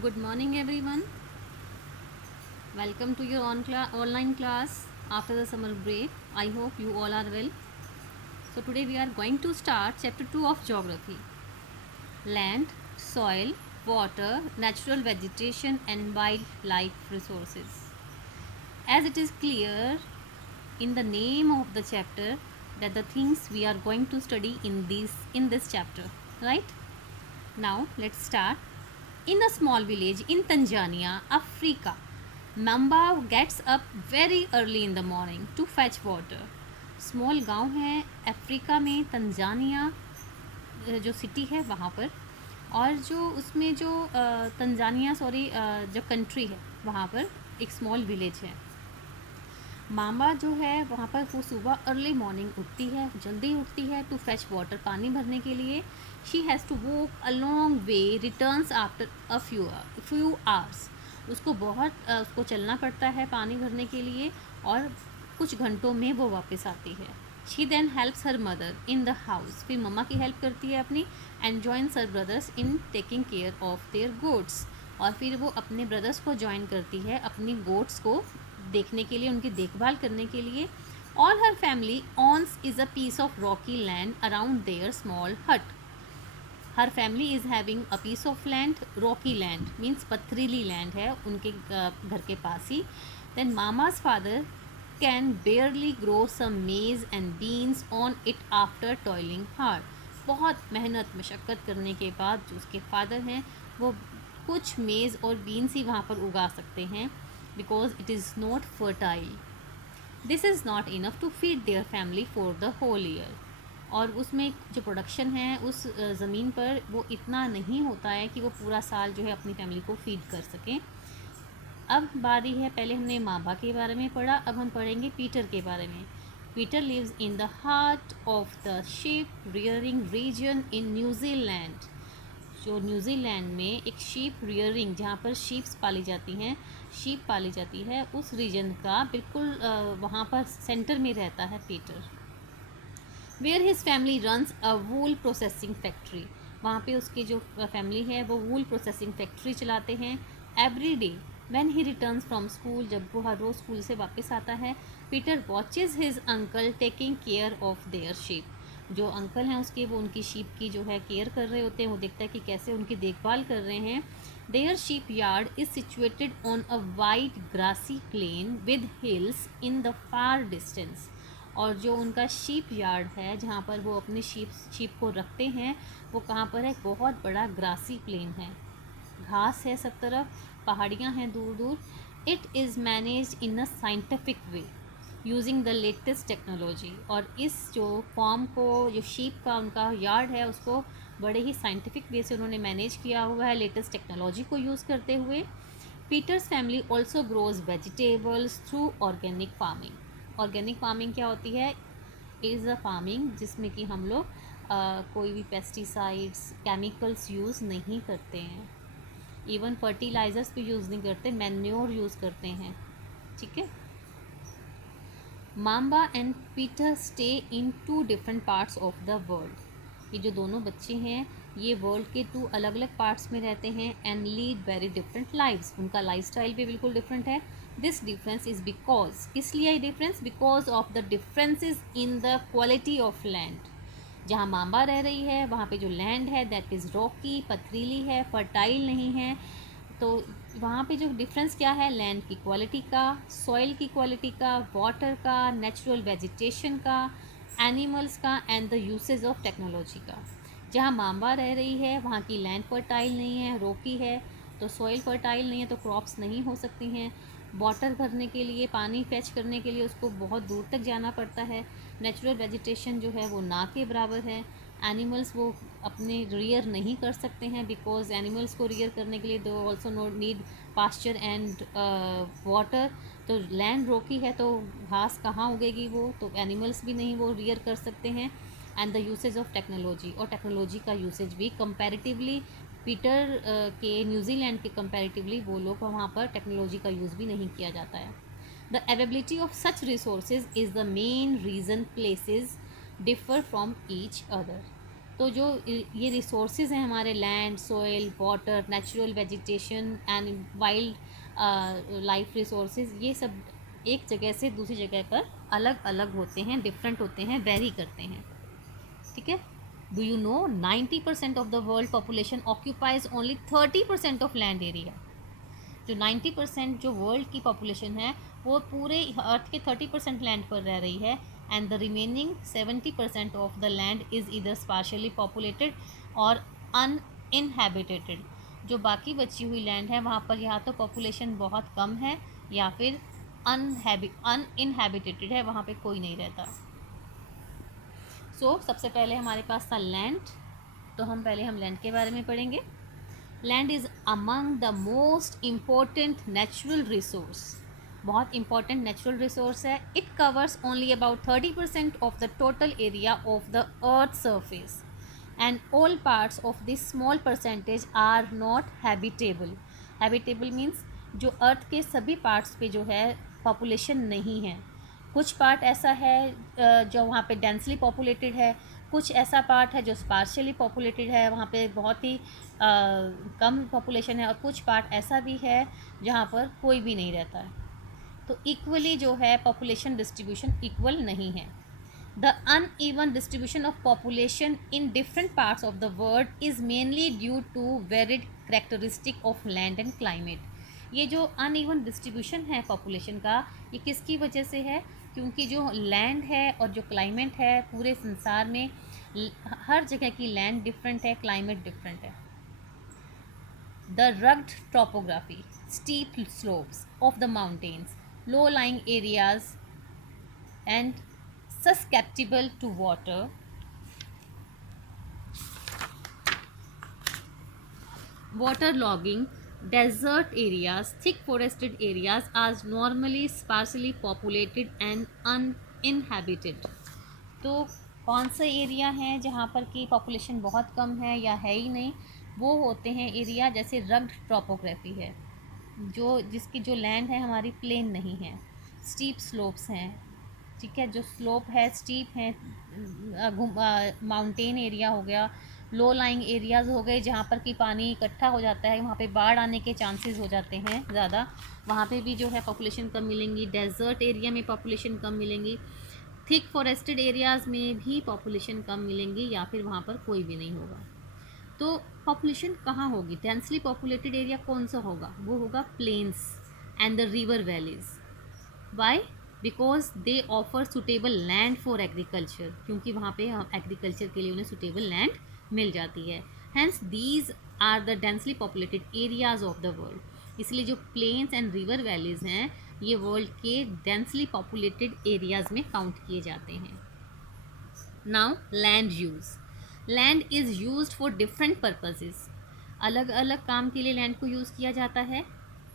Good morning, everyone. Welcome to your online class after the summer break. I hope you all are well. So, today we are going to start chapter 2 of Geography: Land, Soil, Water, Natural Vegetation, and Wildlife Resources. As it is clear in the name of the chapter that the things we are going to study in this chapter, right? Now, let's start. In a small village in Tanzania, Africa, Mamba gets up very early in the morning to fetch water. Small गांव है Africa में, Tanzania जो city है वहाँ पर। और जो उसमें जो तंजानिया सॉरी जो कंट्री है वहाँ पर एक स्मॉल विलेज है। मामा जो है वहाँ पर वो सुबह अर्ली मॉर्निंग उठती है, जल्दी उठती है टू फेच वाटर, पानी भरने के लिए। She has to walk a long way, returns after a few hours. उसको चलना पड़ता है पानी भरने के लिए और कुछ घंटों में वो वापस आती है। She then helps her mother in the house, फिर मम्मा की हेल्प करती है अपनी, and joins her brothers in taking care of their goats. और फिर वो अपने ब्रदर्स को ज्वाइन करती है अपनी गोट्स को देखने के लिए, उनकी देखभाल करने के लिए। All her family owns is a piece of rocky land around their small hut. Her family is having a piece of land, rocky land means पथरीली लैंड है उनके घर के पास ही। Then Mama's father can barely grow some maize and beans on it after toiling hard. बहुत मेहनत मशक्क़त करने के बाद जो उसके फादर हैं वो कुछ मेज़ और बीन्स ही वहाँ पर उगा सकते हैं, because it is not fertile. This is not enough to feed their family for the whole year. और उसमें जो प्रोडक्शन है उस ज़मीन पर वो इतना नहीं होता है कि वो पूरा साल जो है अपनी फैमिली को फीड कर सकें। अब बारी है, पहले हमने मामा के बारे में पढ़ा, अब हम पढ़ेंगे पीटर के बारे में। Peter lives in the heart of the sheep rearing region in New Zealand. जो न्यूजीलैंड में एक शीप रियरिंग, जहाँ पर शीप्स पाली जाती हैं, शीप पाली जाती है, उस रीजन का बिल्कुल वहाँ पर सेंटर में रहता है Peter. Where his family runs a wool processing factory. वहाँ पे उसकी जो फैमिली है वो वूल प्रोसेसिंग फैक्ट्री चलाते हैं। Every day when he returns from school, जब वो हर रोज़ स्कूल से वापस आता है, Peter watches his uncle taking care of there sheep. जो अंकल हैं उसके, वो उनकी शीप की जो है केयर कर रहे होते हैं, वो देखता है कि कैसे उनकी देखभाल कर रहे हैं। Their sheep yard is situated on a wide grassy plain with hills in the far distance. और जो उनका शीप यार्ड है जहाँ पर वो अपने शीप को रखते हैं, वो कहाँ पर है? बहुत बड़ा ग्रासी प्लेन है, घास है सब तरफ, पहाड़ियाँ हैं दूर दूर। It is manage in a scientific way using the latest technology. और इस जो फॉर्म को, जो शीप का उनका यार्ड है, उसको बड़े ही साइंटिफिक वे से उन्होंने मैनेज किया हुआ है, लेटेस्ट टेक्नोलॉजी को यूज़ करते हुए। Peter's family also grows vegetables through organic farming. Organic farming क्या होती है? इज़ अ फार्मिंग जिसमें कि हम लोग कोई भी पेस्टिसाइड्स, केमिकल्स यूज़ नहीं करते हैं, इवन फर्टिलाइज़र्स भी यूज़ नहीं करते, मैन्योर यूज़ करते हैं। ठीक है। Mamba and Peter stay in two different parts of the world. ये जो दोनों बच्चे हैं ये वर्ल्ड के 2 अलग अलग पार्ट्स में रहते हैं, and lead very different lifes. उनका लाइफस्टाइल भी बिल्कुल डिफरेंट है। दिस डिफरेंस इज़ बिकॉज, किस लिए ये difference? Because of the differences in the quality of land. जहाँ माम्बा रह रही है वहाँ पे जो लैंड है दैट इज़ रॉकी, पथरीली है, फर्टाइल नहीं है। तो वहाँ पे जो डिफरेंस क्या है? लैंड की क्वालिटी का, सॉइल की क्वालिटी का, वाटर का, नेचुरल वेजिटेशन का, एनिमल्स का, and the usage of technology का। जहाँ माम्बा रह रही है वहाँ की लैंड फर्टाइल नहीं है, रोकी है, तो सॉइल फर्टाइल नहीं है, तो क्रॉप्स नहीं हो सकती हैं। वाटर भरने के लिए, पानी फैच करने के लिए उसको बहुत दूर तक जाना पड़ता है। नेचुरल वेजिटेशन जो है वो ना के बराबर है। एनिमल्स वो अपने रियर नहीं कर सकते हैं, बिकॉज एनिमल्स को रियर करने के लिए दो also no need pasture and water. तो लैंड रोकी है तो घास कहाँ उगेगी? वो तो एनिमल्स भी नहीं वो रियर कर सकते हैं। And the usage of technology, और टेक्नोलॉजी का यूसेज भी कंपैरेटिवली पीटर के न्यूजीलैंड के कंपैरेटिवली वो लोग वहाँ पर टेक्नोलॉजी का यूज़ भी नहीं किया जाता है। The availability of such resources is the main reason places differ from each other. तो जो ये रिसोर्सेज हैं हमारे, land, soil, water, natural vegetation and wild life resources, ये सब एक जगह से दूसरी जगह पर अलग अलग होते हैं, डिफरेंट होते हैं, वेरी करते हैं। ठीक है। Do you know 90% of the world population occupies only 30% of land area. जो 90% जो वर्ल्ड की पॉपुलेशन है वो पूरे अर्थ के 30% लैंड पर रह रही है, and the remaining 70% of the land is either sparsely populated और अनइनहैबिटेटेड। जो बाकी बची हुई लैंड है वहाँ पर या तो पॉपुलेशन बहुत कम है या फिर अनइनहैबिटेटेड है, वहाँ पे कोई नहीं रहता। सबसे पहले हमारे पास था लैंड, तो हम लैंड के बारे में पढ़ेंगे। Land is among the most important natural resource, बहुत इंपॉर्टेंट नेचुरल रिसोर्स है। It covers only about 30% of the total area of the earth surface, and all parts of this small percentage are not habitable. Habitable means जो earth के सभी parts पे जो है population नहीं है। कुछ पार्ट ऐसा है जो वहाँ पे डेंसली पॉपुलेटेड है, कुछ ऐसा पार्ट है जो स्पार्शली पॉपुलेटेड है, वहाँ पे बहुत ही कम पॉपुलेशन है, और कुछ पार्ट ऐसा भी है जहाँ पर कोई भी नहीं रहता है। तो इक्वली जो है पॉपुलेशन डिस्ट्रीब्यूशन इक्वल नहीं है। The uneven distribution of population in different parts of the world is mainly due to varied characteristic of land and climate. ये जो अनइवन डिस्ट्रीब्यूशन है पॉपुलेशन का, ये किसकी वजह से है? क्योंकि जो लैंड है और जो क्लाइमेट है पूरे संसार में, हर जगह की लैंड डिफरेंट है, क्लाइमेट डिफरेंट है। The rugged topography, steep slopes of the mountains, low lying areas and susceptible to water, waterlogging, desert areas, thick forested areas are normally sparsely populated and uninhabited। तो कौन सा area है जहाँ पर की population बहुत कम है या है ही नहीं? वो होते हैं एरिया जैसे रग्ड टोपोग्राफी है, जिसकी जो लैंड है हमारी प्लेन नहीं है, स्टीप स्लोप्स हैं। ठीक है, जो स्लोप है, स्टीप है, माउंटेन एरिया हो गया, लो लाइंग एरियाज़ हो गए जहाँ पर कि पानी इकट्ठा हो जाता है, वहाँ पे बाढ़ आने के चांसेस हो जाते हैं ज़्यादा, वहाँ पे भी जो है पॉपुलेशन कम मिलेंगी। डेजर्ट एरिया में पॉपुलेशन कम मिलेंगी। थिक फॉरेस्टेड एरियाज़ में भी पॉपुलेशन कम मिलेंगी या फिर वहाँ पर कोई भी नहीं होगा। तो पॉपुलेशन कहाँ होगी? डेंसली पॉपुलेटेड एरिया कौन सा होगा? वो होगा plains and the river valleys. Why? Because they offer suitable land for agriculture, क्योंकि वहाँ पे एग्रीकल्चर के लिए उन्हें सुटेबल लैंड मिल जाती है। Hence these are the densely populated areas of the world. इसलिए जो प्लेन्स एंड रिवर वैलीज हैं ये वर्ल्ड के डेंसली पॉपुलेटेड एरियाज में काउंट किए जाते हैं। Now land use. Land is used for different purposes. अलग अलग काम के लिए लैंड को यूज़ किया जाता है।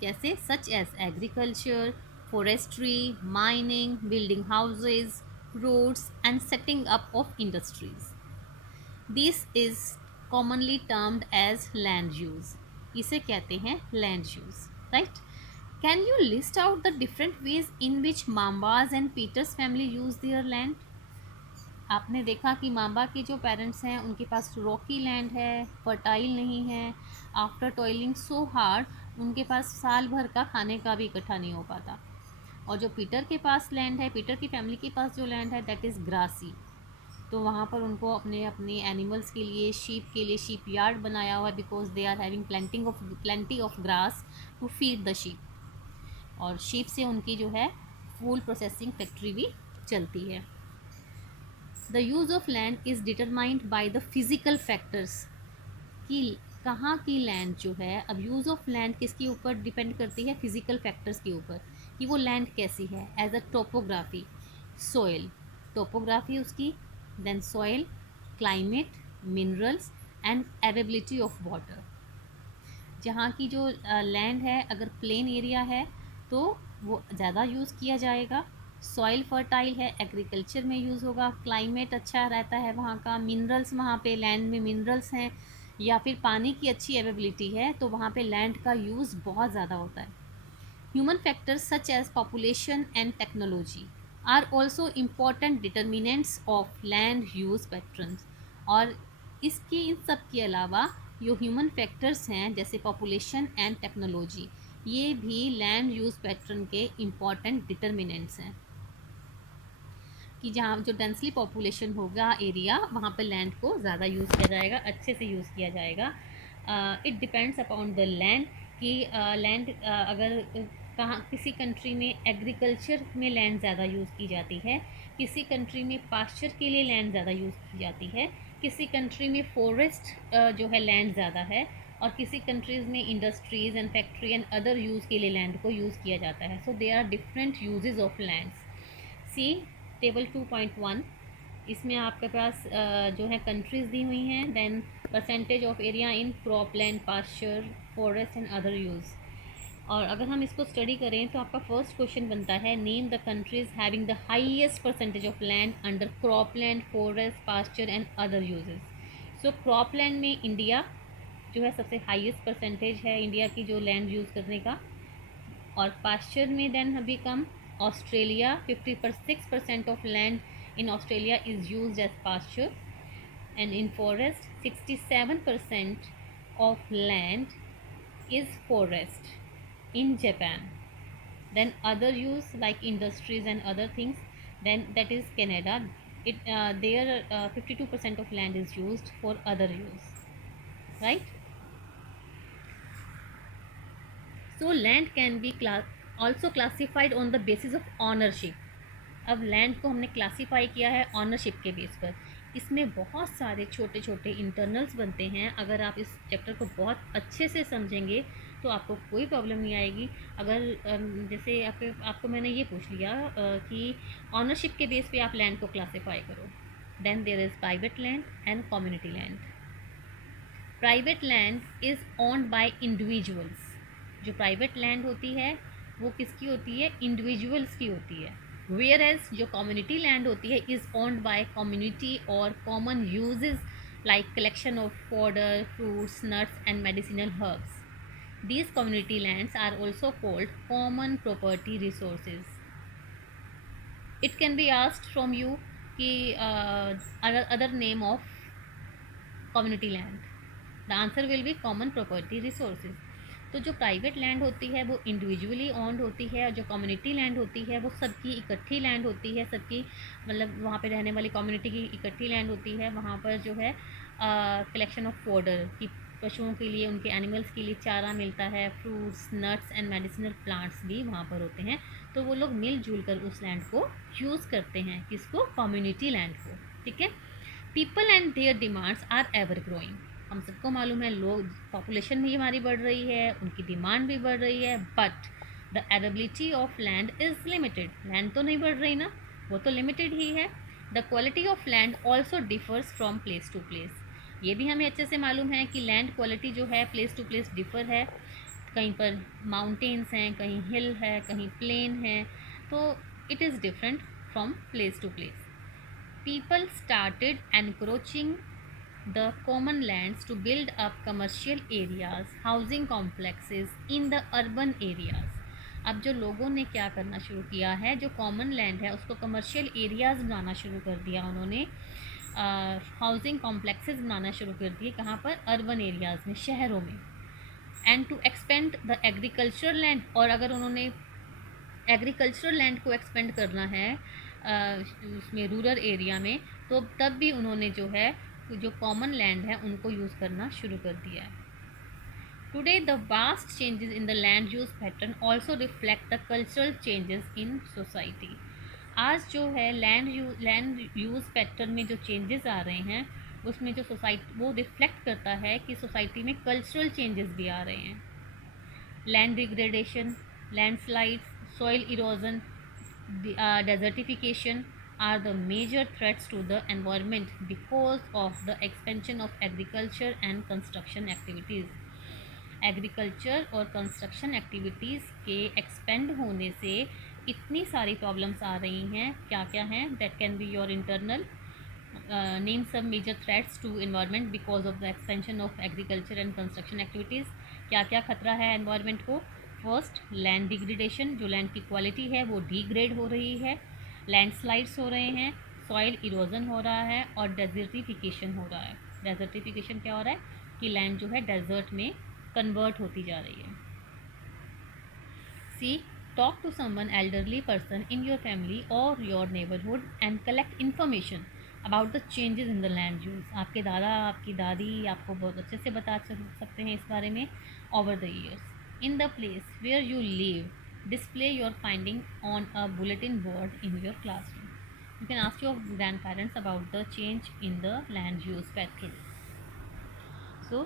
कैसे? Such as agriculture, forestry, mining, building houses, roads and setting up of industries. This is commonly termed as land use. इसे कहते हैं land use, right? Can you list out the different ways in which Mambas and Peter's family use their land? आपने देखा कि mamba के जो parents हैं उनके पास रॉकी लैंड है, फर्टाइल नहीं है। आफ्टर टॉयलिंग सो हार्ड उनके पास साल भर का खाने का भी इकट्ठा नहीं हो पाता। और जो पीटर के पास लैंड है, पीटर की फैमिली के पास जो लैंड है दैट इज़ ग्रासी। तो वहाँ पर उनको अपने एनिमल्स के लिए, शीप के लिए शीप यार्ड बनाया हुआ है, because they are having plenty of grass to feed the sheep. और शीप से उनकी जो है फूड प्रोसेसिंग फैक्ट्री भी चलती है। The use of land is determined by the physical factors, कि कहाँ की लैंड जो है, अब यूज़ ऑफ लैंड किसके ऊपर डिपेंड करती है? फिज़िकल फैक्टर्स के ऊपर, कि वो लैंड कैसी है। As a topography, soil, topography उसकी, then soil, climate, minerals and availability of water. जहाँ की जो लैंड है अगर प्लेन एरिया है तो वो ज़्यादा यूज़ किया जाएगा। सॉइल फर्टाइल है, एग्रीकल्चर में यूज़ होगा। क्लाइमेट अच्छा रहता है वहाँ का। मिनरल्स, वहाँ पे लैंड में मिनरल्स हैं या फिर पानी की अच्छी अवेलेबिलिटी है तो वहाँ पे लैंड का यूज़ बहुत ज़्यादा होता है। Human factors such as population and technology are also important determinants of land use patterns. और इसके इन सब के अलावा जो ह्यूमन फैक्टर्स हैं जैसे पॉपुलेशन एंड टेक्नोलॉजी, ये भी लैंड यूज़ पैटर्न के इम्पॉर्टेंट डिटर्मिनेंट्स हैं कि जहाँ जो डेंसली पॉपुलेशन होगा एरिया, वहाँ पर लैंड को ज़्यादा यूज़ किया जाएगा, अच्छे से यूज़ किया जाएगा। It depends upon the land कि लैंड अगर कहाँ किसी कंट्री में एग्रीकल्चर में लैंड ज़्यादा यूज़ की जाती है, किसी कंट्री में पास्चर के लिए लैंड ज़्यादा यूज़ की जाती है, किसी कंट्री में फॉरेस्ट जो है लैंड ज़्यादा है, और किसी कंट्रीज़ में industries and factory and other use के लिए लैंड को यूज़ किया जाता है। So they are different uses of lands. See table 2.1, इसमें आपके पास जो है कंट्रीज़ दी हुई हैं, then percentage of area in cropland, pasture, forest and other use. और अगर हम इसको स्टडी करें तो आपका फर्स्ट क्वेश्चन बनता है, name the countries having the highest percentage of land under cropland, forest, pasture and other uses. So cropland में इंडिया जो है सबसे हाईएस्ट परसेंटेज है इंडिया की जो लैंड यूज़ करने का, और पास्चर में देन अभी come Australia 56% of land in Australia is used as pasture, and in forest 67% of land is forest in Japan. Then other use like industries and other things, then that is Canada. There 52% of land is used for other use, right? So land can be also classified on the basis of ownership. अब land को हमने classify किया है ownership के base पर। इसमें बहुत सारे छोटे छोटे इंटरनल्स बनते हैं। अगर आप इस चैप्टर को बहुत अच्छे से समझेंगे तो आपको कोई प्रॉब्लम नहीं आएगी। अगर जैसे आपको मैंने ये पूछ लिया कि ऑनरशिप के बेस पे आप लैंड को क्लासीफाई करो, then there is private land and community land. Private land is owned by individuals. जो प्राइवेट लैंड होती है वो किसकी होती है? इंडिविजुअल्स की होती है। वेयर एज जो कम्युनिटी लैंड होती है इज़ ओन्ड बाय कम्युनिटी और common uses like collection of fodder, fruits, nuts and medicinal herbs. These community lands are also called common property resources. It can be asked from you कि other name of community land. The answer will be common property resources. तो जो private land होती है वो individually owned होती है, और जो कम्युनिटी लैंड होती है वो सबकी इकट्ठी लैंड होती है, सबकी मतलब वहाँ पे रहने वाली कम्युनिटी की इकट्ठी लैंड होती है। वहाँ पर जो है कलेक्शन ऑफ फॉडर की पशुओं के लिए, उनके एनिमल्स के लिए चारा मिलता है, fruits, nuts and medicinal plants भी वहाँ पर होते हैं। तो वो लोग मिलजुल कर उस लैंड को यूज़ करते हैं, किसको? कम्युनिटी लैंड को। ठीक है। People and their demands are ever growing. हम सबको मालूम है लोग, पॉपुलेशन भी हमारी बढ़ रही है, उनकी डिमांड भी बढ़ रही है, but the availability of land is limited. Land तो नहीं बढ़ रही ना, वो तो लिमिटेड ही है। The quality of land also differs from place to place. ये भी हमें अच्छे से मालूम है कि लैंड क्वालिटी जो है प्लेस टू प्लेस डिफ़र है। कहीं पर माउंटेन्स हैं, कहीं हिल है, कहीं प्लेन है, तो it is different from place to place. People started encroaching the common lands to build up commercial areas, housing complexes in the urban areas. अब जो लोगों ने क्या करना शुरू किया है, जो कॉमन लैंड है उसको कमर्शियल एरियाज़ बनाना शुरू कर दिया उन्होंने, हाउसिंग कॉम्प्लेक्सेस बनाना शुरू कर दिए। कहाँ पर? अर्बन एरियाज़ में, शहरों में। And to expand the agriculture land, और अगर उन्होंने एग्रीकल्चरल लैंड को एक्सपेंड करना है उसमें रूरल एरिया में, तो तब भी उन्होंने जो है जो कॉमन लैंड है उनको यूज़ करना शुरू कर दिया है। Today the vast changes in the land use pattern also reflect the cultural changes in society. आज जो है लैंड यूज़ पैटर्न में जो चेंजेस आ रहे हैं उसमें जो सोसाइटी वो रिफ्लेक्ट करता है कि सोसाइटी में कल्चरल चेंजेस भी आ रहे हैं। Land degradation, landslides, soil erosion, desertification are the major threats to the environment because of the expansion of agriculture and construction activities. Agriculture और कंस्ट्रक्शन एक्टिविटीज़ के एक्सपेंड होने से इतनी सारी प्रॉब्लम्स आ रही हैं। क्या क्या हैं? That can be your internal. Name some major threats to environment because of the expansion of agriculture and construction activities. क्या क्या खतरा है एनवायरनमेंट को? फर्स्ट, लैंड डिग्रेडेशन, जो लैंड की क्वालिटी है वो डिग्रेड हो रही है, लैंडस्लाइड्स हो रहे हैं, सॉइल इरोजन हो रहा है, और डेजर्टिफिकेशन हो रहा है। डेजर्टिफिकेशन क्या हो रहा है कि लैंड जो है डेजर्ट में कन्वर्ट होती जा रही है। सी, talk to someone elderly person in your family or your neighborhood and collect information about the changes in the land use. आपके दादा आपकी दादी आपको बहुत अच्छे से बता सकते हैं इस बारे में। over the years, in the place where you live, display your finding on a bulletin board in your classroom. You can ask your grandparents about the change in the land use pattern. So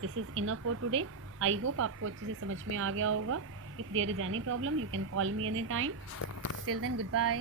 this is enough for today. I hope आपको अच्छे से समझ में आ गया होगा। If there is any problem you can call me any time. Till then good bye.